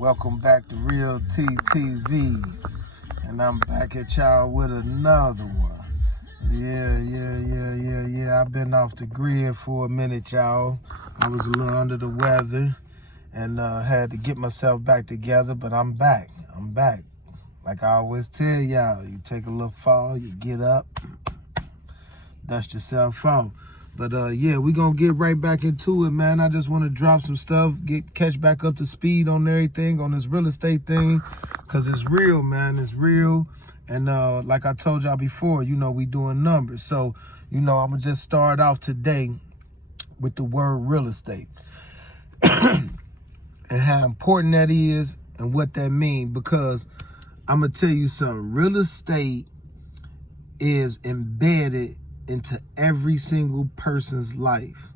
Welcome back to Real TTV, and I'm back at y'all with another one. Yeah. I've been off the grid for a minute, y'all. I was a little under the weather and had to get myself back together, but I'm back. Like I always tell y'all, you take a little fall, you get up, dust yourself off. But yeah, we gonna get right back into it, man. I just want to drop some stuff, catch back up to speed on everything, on this real estate thing, because it's real, man. It's real. And like I told y'all before, we doing numbers. So, I'm gonna just start off today with the word real estate and how important that is and what that means. Because I'm gonna tell you something, real estate is embedded into every single person's life,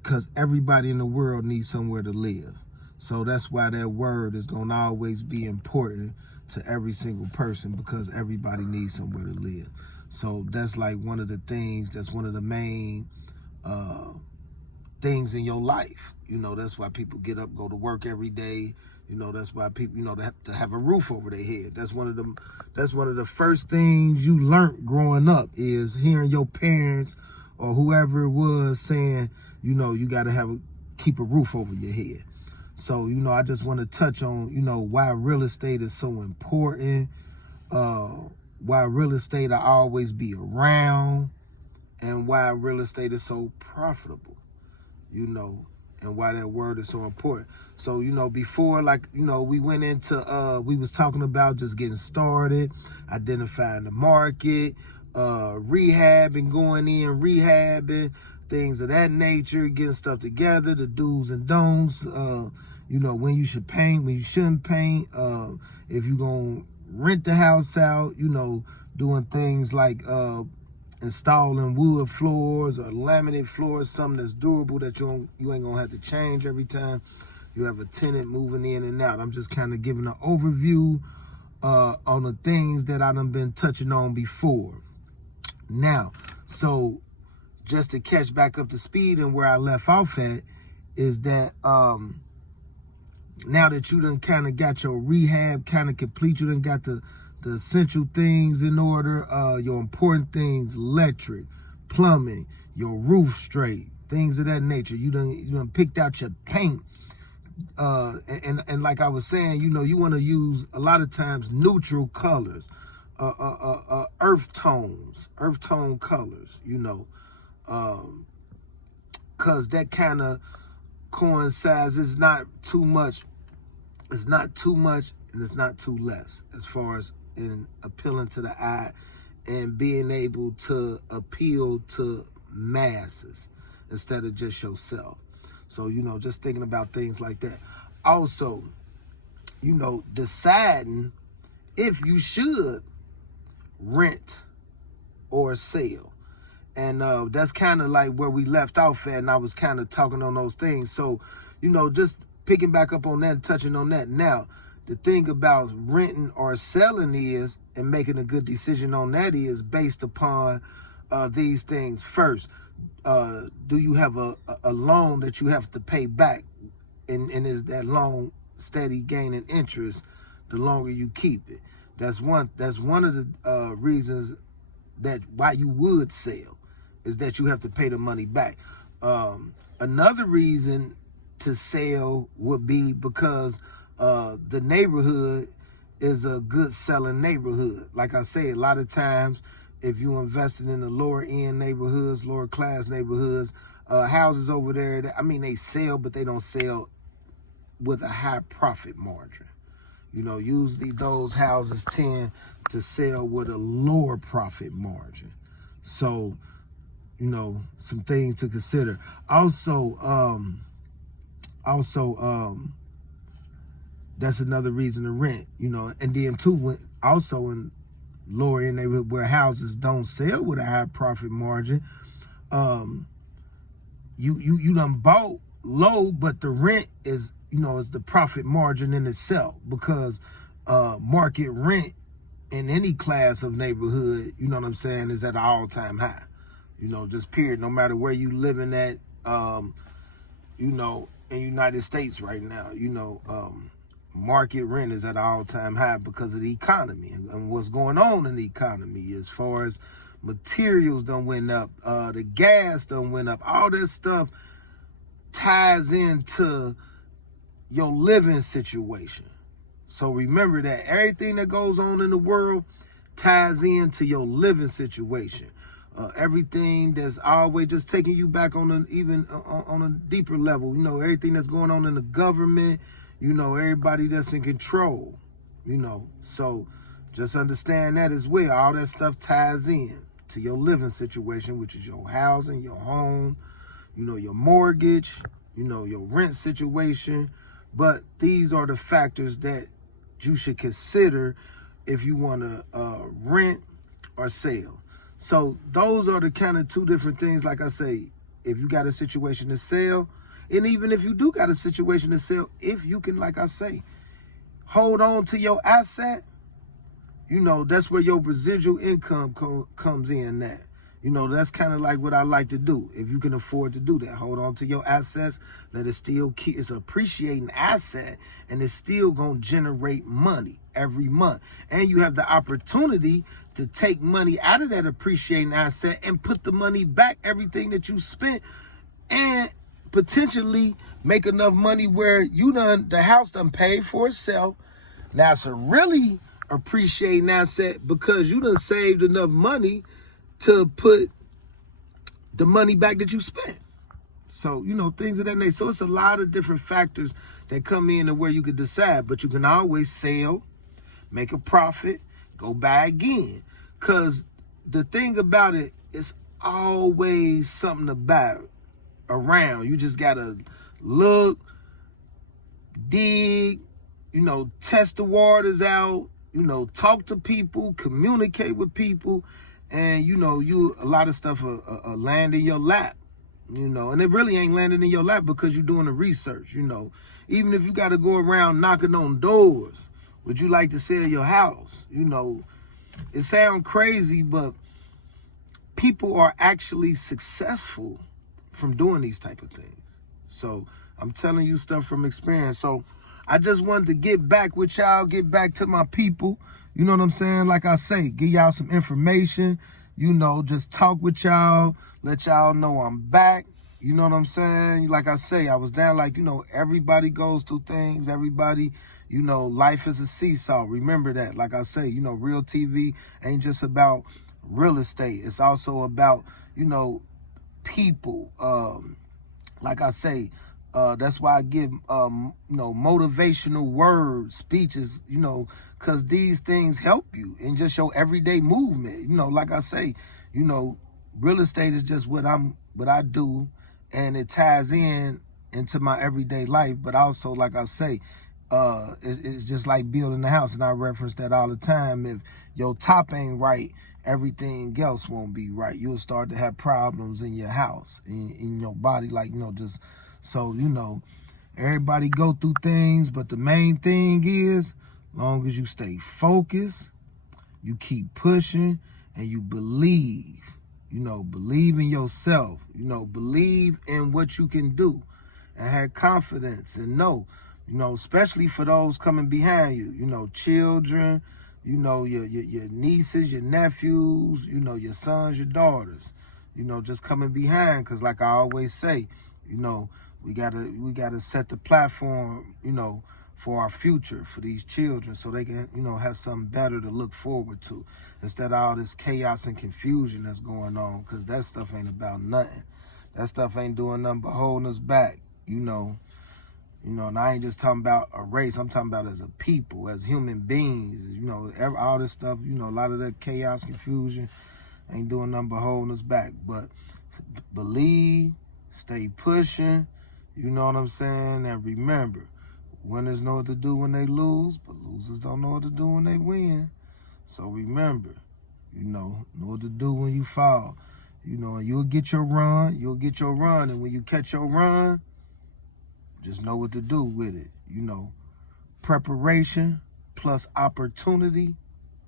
because everybody in the world needs somewhere to live. So that's why that word is going to always be important to every single person, because everybody needs somewhere to live. So that's like one of the things, that's one of the main things in your life. That's why people get up, go to work every day. That's why people, to have a roof over their head. That's one of the first things you learned growing up, is hearing your parents or whoever it was saying, you got to keep a roof over your head. So, I just want to touch on, why real estate is so important, why real estate will always be around, and why real estate is so profitable, and why that word is so important. So, before, we went into, we was talking about just getting started, identifying the market, rehabbing, things of that nature, getting stuff together, the do's and don'ts, when you should paint, when you shouldn't paint, if you're going to rent the house out, doing things like installing wood floors or laminate floors, something that's durable that you ain't gonna have to change every time you have a tenant moving in and out. I'm just kind of giving an overview on the things that I done been touching on before. Now, so just to catch back up to speed and where I left off at, is that now that you done kind of got your rehab kind of complete, you done got the essential things in order, your important things, electric, plumbing, your roof straight, things of that nature. You done picked out your paint. And like I was saying, you want to use a lot of times neutral colors, earth tone colors, cause that kind of coincides. It's not too much and it's not too less, as far as in appealing to the eye and being able to appeal to masses instead of just yourself. So, just thinking about things like that. Also, deciding if you should rent or sell. And that's kind of like where we left off at, and I was kind of talking on those things. So, just picking back up on that and touching on that. Now, the thing about renting or selling is, and making a good decision on that, is based upon these things. First, do you have a loan that you have to pay back? And is that loan steady gaining interest the longer you keep it? That's one of the reasons that why you would sell, is that you have to pay the money back. Another reason to sell would be because the neighborhood is a good selling neighborhood. Like I say, a lot of times, if you invested in the lower end neighborhoods, lower class neighborhoods, houses over there, they sell, but they don't sell with a high profit margin. Usually those houses tend to sell with a lower profit margin. So, some things to consider. Also, that's another reason to rent, and then too, also in lower end neighborhood where houses don't sell with a high profit margin, you done bought low, but the rent is, is the profit margin in itself, because market rent in any class of neighborhood, is at an all-time high, just period, no matter where you living at, in United States right now, market rent is at an all-time high because of the economy and what's going on in the economy as far as materials done went up, the gas done went up. All that stuff ties into your living situation. So remember that everything that goes on in the world ties into your living situation. Everything that's always just taking you back on on a deeper level. You know, everything that's going on in the government, you know, everybody that's in control, you know. So just understand that as well. All that stuff ties in to your living situation, which is your housing, your home, you know, your mortgage, you know, your rent situation. But these are the factors that you should consider if you want to rent or sell. So those are the kind of two different things. Like I say, if you got a situation to sell, and even if you do got a situation to sell, if you can, like I say, hold on to your asset, you know, that's where your residual income comes in at. You know, that's kind of like what I like to do. If you can afford to do that, hold on to your assets, let it still keep, it's an appreciating asset, and it's still going to generate money every month. And you have the opportunity to take money out of that appreciating asset and put the money back, everything that you spent, and potentially make enough money where the house done paid for itself. Now it's a really appreciating asset because you done saved enough money to put the money back that you spent. So, you know, things of that nature. So it's a lot of different factors that come in to where you could decide, but you can always sell, make a profit, go buy again. Because the thing about it, it's always something to buy around. You just got to look, dig, you know, test the waters out, you know, talk to people, communicate with people. And, you know, a lot of stuff will land in your lap, you know, and it really ain't landing in your lap because you're doing the research, you know. Even if you got to go around knocking on doors, would you like to sell your house? You know, it sounds crazy, but people are actually successful from doing these type of things. So I'm telling you stuff from experience. So I just wanted to get back with y'all, get back to my people. You know what I'm saying? Like I say, give y'all some information, you know, just talk with y'all, let y'all know I'm back. You know what I'm saying? Like I say, I was down, like, you know, everybody goes through things. Everybody, you know, life is a seesaw. Remember that. Like I say, you know, Real TV ain't just about real estate. It's also about, you know, people. Like I say, that's why I give, you know, motivational words, speeches, you know, because these things help you in just your everyday movement. You know, like I say, you know, real estate is just what I do, and it ties into my everyday life. But also, like I say, it's just like building a house, and I reference that all the time. If your top ain't right, everything else won't be right. You'll start to have problems in your house, in your body, like, you know, just so, you know, everybody go through things, but the main thing is, long as you stay focused, you keep pushing, and you believe, you know, believe in yourself, you know, believe in what you can do, and have confidence, and know, you know, especially for those coming behind you, you know, children, you know, your nieces, your nephews, you know, your sons, your daughters, you know, just coming behind, because like I always say, you know, we gotta set the platform, you know, for our future, for these children, so they can, you know, have something better to look forward to, instead of all this chaos and confusion that's going on, because that stuff ain't about nothing. That stuff ain't doing nothing but holding us back, you know. You know, and I ain't just talking about a race. I'm talking about as a people, as human beings. You know, all this stuff, you know, a lot of that chaos, confusion ain't doing nothing but holding us back. But believe, stay pushing, you know what I'm saying? And remember, winners know what to do when they lose, but losers don't know what to do when they win. So remember, you know what to do when you fall. You know, and you'll get your run. And when you catch your run, just know what to do with it. You know, preparation plus opportunity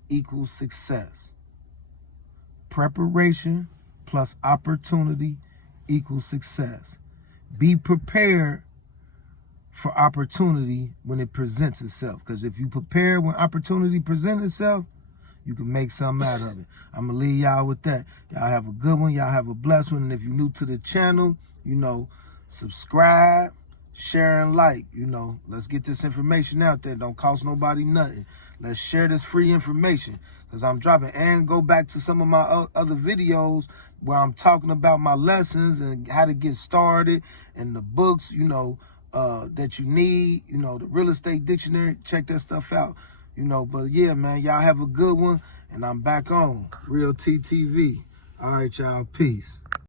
equals success. Preparation plus opportunity equals success. Be prepared for opportunity when it presents itself. Because if you prepare when opportunity presents itself, you can make something out of it. I'm going to leave y'all with that. Y'all have a good one. Y'all have a blessed one. And if you're new to the channel, you know, subscribe, share, and like. You know, let's get this information out there. Don't cost nobody nothing. Let's share this free information because I'm dropping. And go back to some of my other videos where I'm talking about my lessons and how to get started and the books, you know, that you need, you know, the real estate dictionary. Check that stuff out. You know, but yeah, man, y'all have a good one. And I'm back on Real TTV. All right, y'all. Peace.